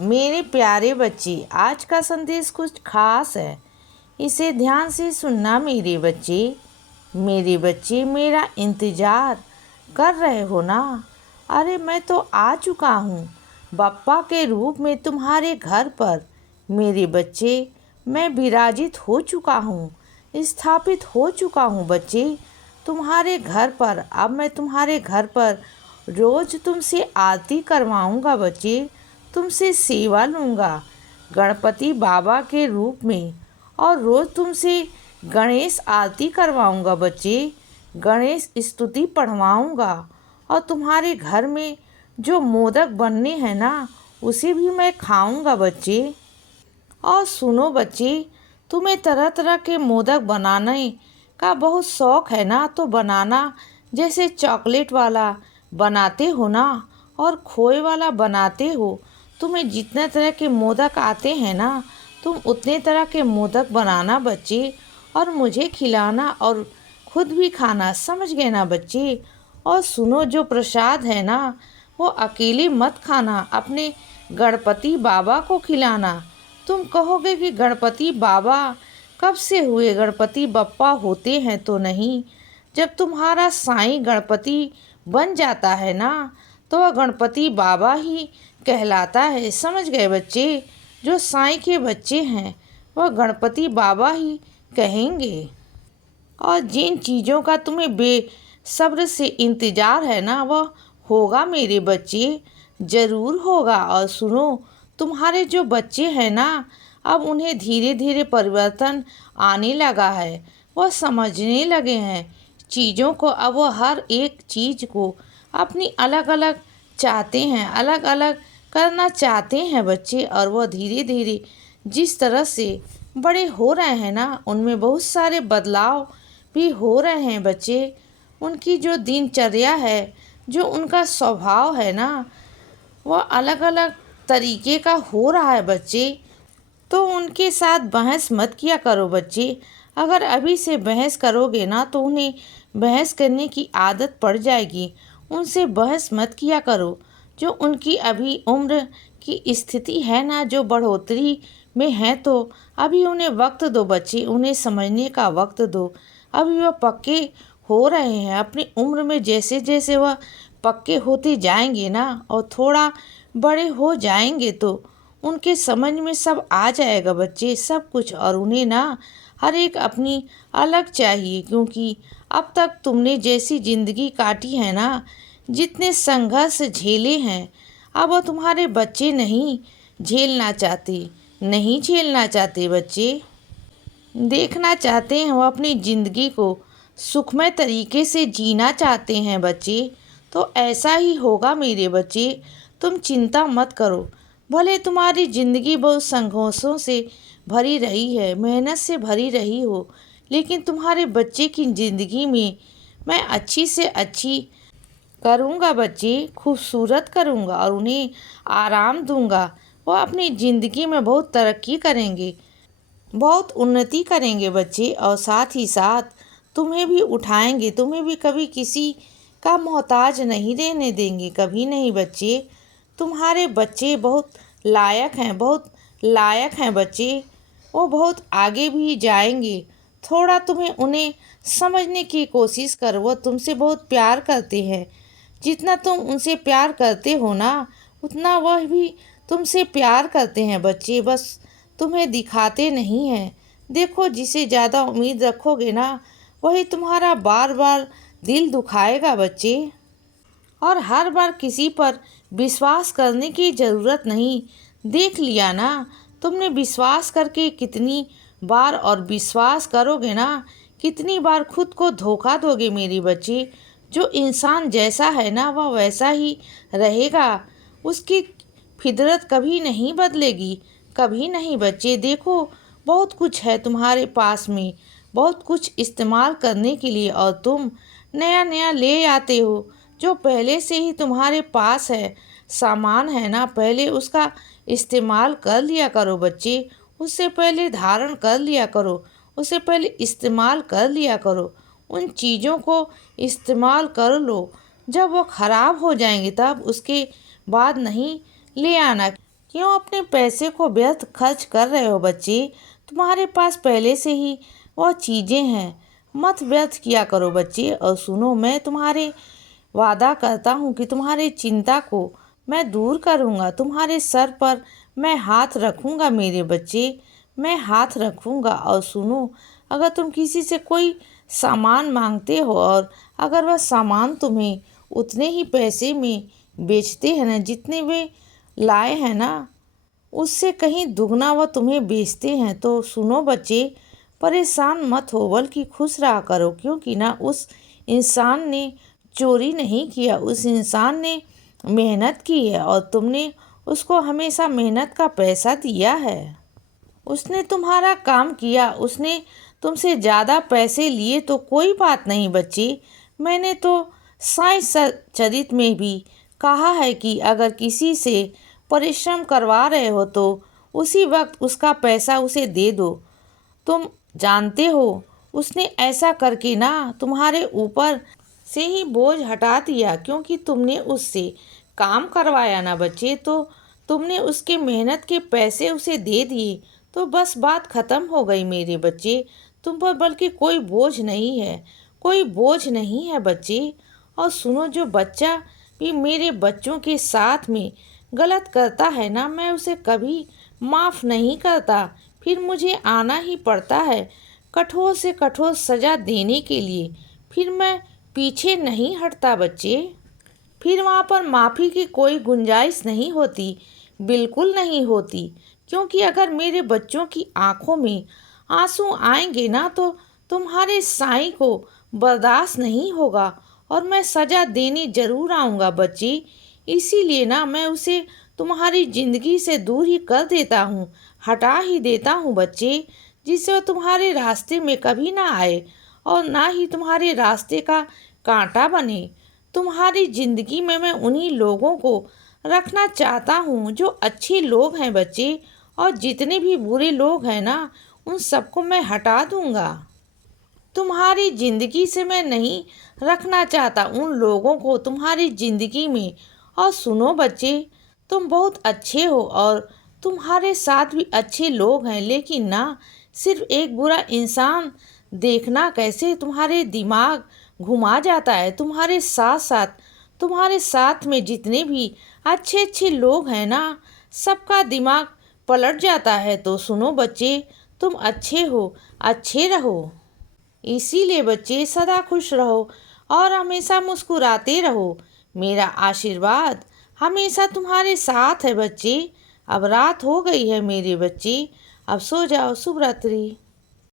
मेरे प्यारे बच्चे, आज का संदेश कुछ खास है। इसे ध्यान से सुनना मेरे बच्चे। मेरे बच्चे, मेरा इंतज़ार कर रहे हो ना? अरे मैं तो आ चुका हूँ बप्पा के रूप में तुम्हारे घर पर। मेरे बच्चे, मैं विराजित हो चुका हूँ, स्थापित हो चुका हूँ बच्चे तुम्हारे घर पर। अब मैं तुम्हारे घर पर रोज़ तुमसे आरती करवाऊँगा बच्चे, तुमसे सेवा लूँगा गणपति बाबा के रूप में, और रोज़ तुमसे गणेश आरती करवाऊँगा बच्चे, गणेश स्तुति पढ़वाऊँगा। और तुम्हारे घर में जो मोदक बनने हैं ना, उसे भी मैं खाऊँगा बच्चे। और सुनो बच्चे, तुम्हें तरह तरह के मोदक बनाने का बहुत शौक़ है ना, तो बनाना। जैसे चॉकलेट वाला बनाते हो ना, और खोए वाला बनाते हो। तुम्हें जितने तरह के मोदक आते हैं ना, तुम उतने तरह के मोदक बनाना बच्चे, और मुझे खिलाना और खुद भी खाना, समझ गए ना बच्चे। और सुनो, जो प्रसाद है ना, वो अकेले मत खाना, अपने गणपति बाबा को खिलाना। तुम कहोगे कि गणपति बाबा कब से हुए? गणपति बप्पा होते हैं तो नहीं। जब तुम्हारा साईं गणपति बन जाता है ना, तो वह गणपति बाबा ही कहलाता है, समझ गए बच्चे। जो साईं के बच्चे हैं वह गणपति बाबा ही कहेंगे। और जिन चीज़ों का तुम्हें बेसब्र से इंतज़ार है ना, वह होगा मेरे बच्चे, ज़रूर होगा। और सुनो, तुम्हारे जो बच्चे हैं ना, अब उन्हें धीरे धीरे परिवर्तन आने लगा है। वह समझने लगे हैं चीज़ों को। अब वह हर एक चीज़ को अपनी अलग अलग चाहते हैं, अलग अलग करना चाहते हैं बच्चे। और वह धीरे धीरे जिस तरह से बड़े हो रहे हैं ना, उनमें बहुत सारे बदलाव भी हो रहे हैं बच्चे। उनकी जो दिनचर्या है, जो उनका स्वभाव है ना, वह अलग अलग तरीके का हो रहा है बच्चे। तो उनके साथ बहस मत किया करो बच्चे। अगर अभी से बहस करोगे ना, तो उन्हें बहस करने की आदत पड़ जाएगी। उनसे बहस मत किया करो। जो उनकी अभी उम्र की स्थिति है ना, जो बढ़ोतरी में है, तो अभी उन्हें वक्त दो बच्चे, उन्हें समझने का वक्त दो। अभी वह पक्के हो रहे हैं अपनी उम्र में। जैसे जैसे वह पक्के होते जाएंगे ना, और थोड़ा बड़े हो जाएंगे, तो उनके समझ में सब आ जाएगा बच्चे, सब कुछ। और उन्हें ना हर एक अपनी अलग चाहिए, क्योंकि अब तक तुमने जैसी ज़िंदगी काटी है ना, जितने संघर्ष झेले हैं, अब वो तुम्हारे बच्चे नहीं झेलना चाहते, नहीं झेलना चाहते बच्चे। देखना चाहते हैं वो अपनी ज़िंदगी को सुखमय तरीके से जीना चाहते हैं बच्चे। तो ऐसा ही होगा मेरे बच्चे, तुम चिंता मत करो। भले तुम्हारी ज़िंदगी बहुत संघर्षों से भरी रही है, मेहनत से भरी रही हो, लेकिन तुम्हारे बच्चे की ज़िंदगी में मैं अच्छी से अच्छी करूँगा बच्चे, खूबसूरत करूँगा, और उन्हें आराम दूँगा। वो अपनी ज़िंदगी में बहुत तरक्की करेंगे, बहुत उन्नति करेंगे बच्चे। और साथ ही साथ तुम्हें भी उठाएंगे, तुम्हें भी कभी किसी का मोहताज नहीं रहने देंगे, कभी नहीं बच्चे। तुम्हारे बच्चे बहुत लायक हैं, बहुत लायक हैं बच्चे। वो बहुत आगे भी जाएंगे। थोड़ा तुम्हें उन्हें समझने की कोशिश करो। वो तुमसे बहुत प्यार करते हैं। जितना तुम उनसे प्यार करते हो ना, उतना वह भी तुमसे प्यार करते हैं बच्चे, बस तुम्हें दिखाते नहीं हैं। देखो, जिसे ज़्यादा उम्मीद रखोगे ना, वही तुम्हारा बार बार दिल दुखाएगा बच्चे। और हर बार किसी पर विश्वास करने की ज़रूरत नहीं। देख लिया ना तुमने विश्वास करके कितनी बार, और विश्वास करोगे ना कितनी बार खुद को धोखा दोगे मेरे बच्चे। जो इंसान जैसा है ना, वह वैसा ही रहेगा। उसकी फितरत कभी नहीं बदलेगी, कभी नहीं बच्चे। देखो, बहुत कुछ है तुम्हारे पास में, बहुत कुछ इस्तेमाल करने के लिए, और तुम नया नया ले आते हो। जो पहले से ही तुम्हारे पास है, सामान है ना, पहले उसका इस्तेमाल कर लिया करो बच्चे। उससे पहले धारण कर लिया करो, उससे पहले इस्तेमाल कर लिया करो। उन चीज़ों को इस्तेमाल कर लो। जब वो ख़राब हो जाएंगे, तब उसके बाद नहीं ले आना। क्यों अपने पैसे को व्यर्थ खर्च कर रहे हो बच्चे? तुम्हारे पास पहले से ही वह चीज़ें हैं। मत व्यर्थ किया करो बच्चे। और सुनो, मैं तुम्हारे वादा करता हूँ कि तुम्हारी चिंता को मैं दूर करूँगा। तुम्हारे सर पर मैं हाथ रखूँगा मेरे बच्चे, मैं हाथ रखूँगा। और सुनो, अगर तुम किसी से कोई सामान मांगते हो और अगर वह सामान तुम्हें उतने ही पैसे में बेचते हैं ना जितने वे लाए हैं ना, उससे कहीं दुगना वह तुम्हें बेचते हैं, तो सुनो बच्चे, परेशान मत हो बल्कि खुश रहा करो। क्योंकि ना उस इंसान ने चोरी नहीं किया, उस इंसान ने मेहनत की है और तुमने उसको हमेशा मेहनत का पैसा दिया है। उसने तुम्हारा काम किया, उसने तुमसे ज़्यादा पैसे लिए तो कोई बात नहीं बच्चे। मैंने तो साई चरित में भी कहा है कि अगर किसी से परिश्रम करवा रहे हो तो उसी वक्त उसका पैसा उसे दे दो। तुम जानते हो, उसने ऐसा करके ना तुम्हारे ऊपर से ही बोझ हटा दिया। क्योंकि तुमने उससे काम करवाया ना बच्चे, तो तुमने उसके मेहनत के पैसे उसे दे दिए, तो बस बात ख़त्म हो गई मेरे बच्चे। तुम पर बल्कि कोई बोझ नहीं है, कोई बोझ नहीं है बच्चे। और सुनो, जो बच्चा भी मेरे बच्चों के साथ में गलत करता है ना, मैं उसे कभी माफ़ नहीं करता। फिर मुझे आना ही पड़ता है कठोर से कठोर सज़ा देने के लिए। फिर मैं पीछे नहीं हटता बच्चे। फिर वहाँ पर माफ़ी की कोई गुंजाइश नहीं होती, बिल्कुल नहीं होती। क्योंकि अगर मेरे बच्चों की आंखों में आंसू आएंगे ना, तो तुम्हारे साईं को बर्दाश्त नहीं होगा और मैं सज़ा देने ज़रूर आऊँगा बच्चे। इसीलिए ना मैं उसे तुम्हारी ज़िंदगी से दूर ही कर देता हूँ, हटा ही देता हूँ बच्चे, जिससे वो तुम्हारे रास्ते में कभी ना आए और ना ही तुम्हारे रास्ते का कांटा बने। तुम्हारी ज़िंदगी में मैं उन्हीं लोगों को रखना चाहता हूँ जो अच्छे लोग हैं बच्चे, और जितने भी बुरे लोग हैं ना, उन सबको मैं हटा दूँगा। तुम्हारी ज़िंदगी से मैं नहीं रखना चाहता उन लोगों को तुम्हारी ज़िंदगी में। और सुनो बच्चे, तुम बहुत अच्छे हो और तुम्हारे साथ भी अच्छे लोग हैं, लेकिन ना सिर्फ एक बुरा इंसान देखना कैसे तुम्हारे दिमाग घुमा जाता है। तुम्हारे साथ में जितने भी अच्छे अच्छे लोग हैं ना, सबका दिमाग पलट जाता है। तो सुनो बच्चे, तुम अच्छे हो, अच्छे रहो। इसीलिए बच्चे सदा खुश रहो और हमेशा मुस्कुराते रहो। मेरा आशीर्वाद हमेशा तुम्हारे साथ है बच्चे। अब रात हो गई है मेरे बच्चे, अब सो जाओ। शुभ रात्रि।